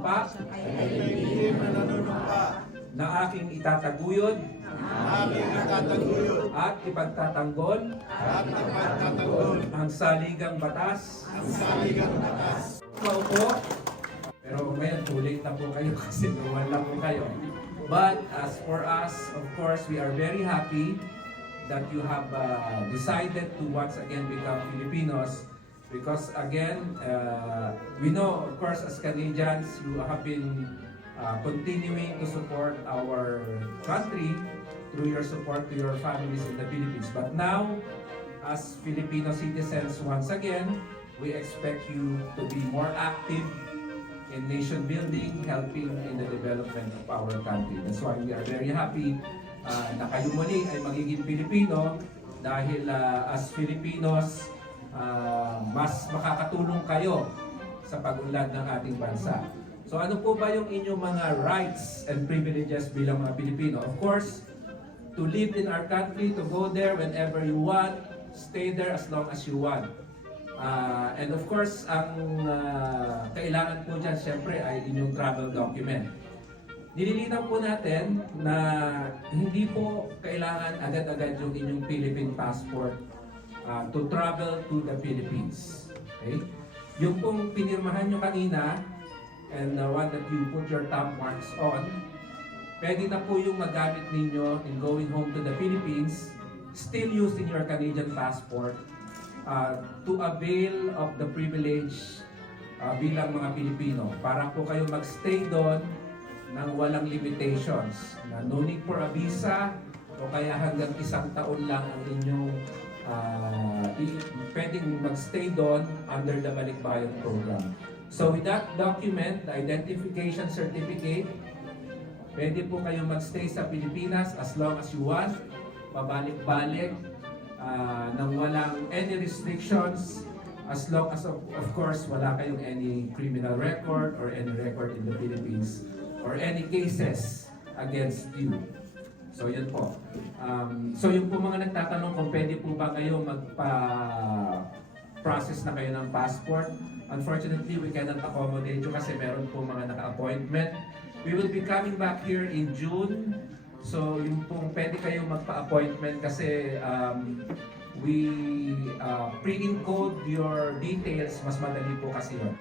Pa, na aking itataguyod at ipagtatanggol ang saligang batas. Maupo. Pero ngayon, too late na po kayo kasi luwan lang po kayo. But as for us, of course, we are very happy that you have decided to once again become Filipinos. Because again, we know, of course, as Canadians, you have been continuing to support our country through your support to your families in the Philippines. But now, as Filipino citizens, once again, we expect you to be more active in nation building, helping in the development of our country. That's why we are very happy na kayo muli ay magiging Pilipino dahil as Filipinos, mas makakatulong kayo sa pag-unlad ng ating bansa. So ano po ba yung inyong mga rights and privileges bilang mga Pilipino? Of course, to live in our country, to go there whenever you want, stay there as long as you want. And of course, ang kailangan po dyan syempre ay inyong travel document. Nililinaw po natin na hindi po kailangan agad-agad yung inyong Philippine passport to travel to the Philippines. Okay? Yung pong pinirmahan nyo kanina, and the one that you put your thumb marks on, pwede na po yung magamit ninyo in going home to the Philippines, still using your Canadian passport, to avail of the privilege bilang mga Pilipino. Para po kayo magstay doon ng walang limitations, na no need for a visa, o kaya hanggang 1 taon lang ang inyong pwedeng magstay doon under the Balikbayan program. So with that document, the identification certificate, pwede po kayong magstay sa Pilipinas as long as you want, pabalik-balik, nang walang any restrictions, as long as of course wala kayong any criminal record or any record in the Philippines or any cases against you. So yun po. So yung po mga nagtatanong kung pwede po ba kayo magpa-process na kayo ng passport, unfortunately we cannot accommodate you kasi meron po mga naka-appointment. We will be coming back here in June. So yung po pwede kayo magpa-appointment kasi we pre-encode your details, mas madali po kasi yun.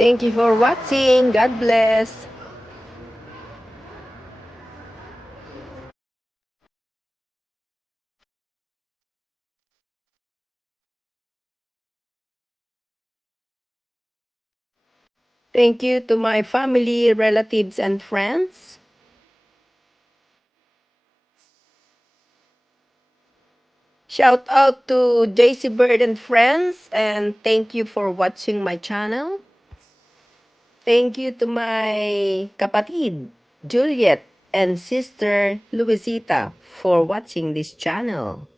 Thank you for watching. God bless. Thank you to my family, relatives, and friends. Shout out to JC Bird and friends, and thank you for watching my channel. Thank you to my kapatid, Juliet, and sister Luisita for watching this channel.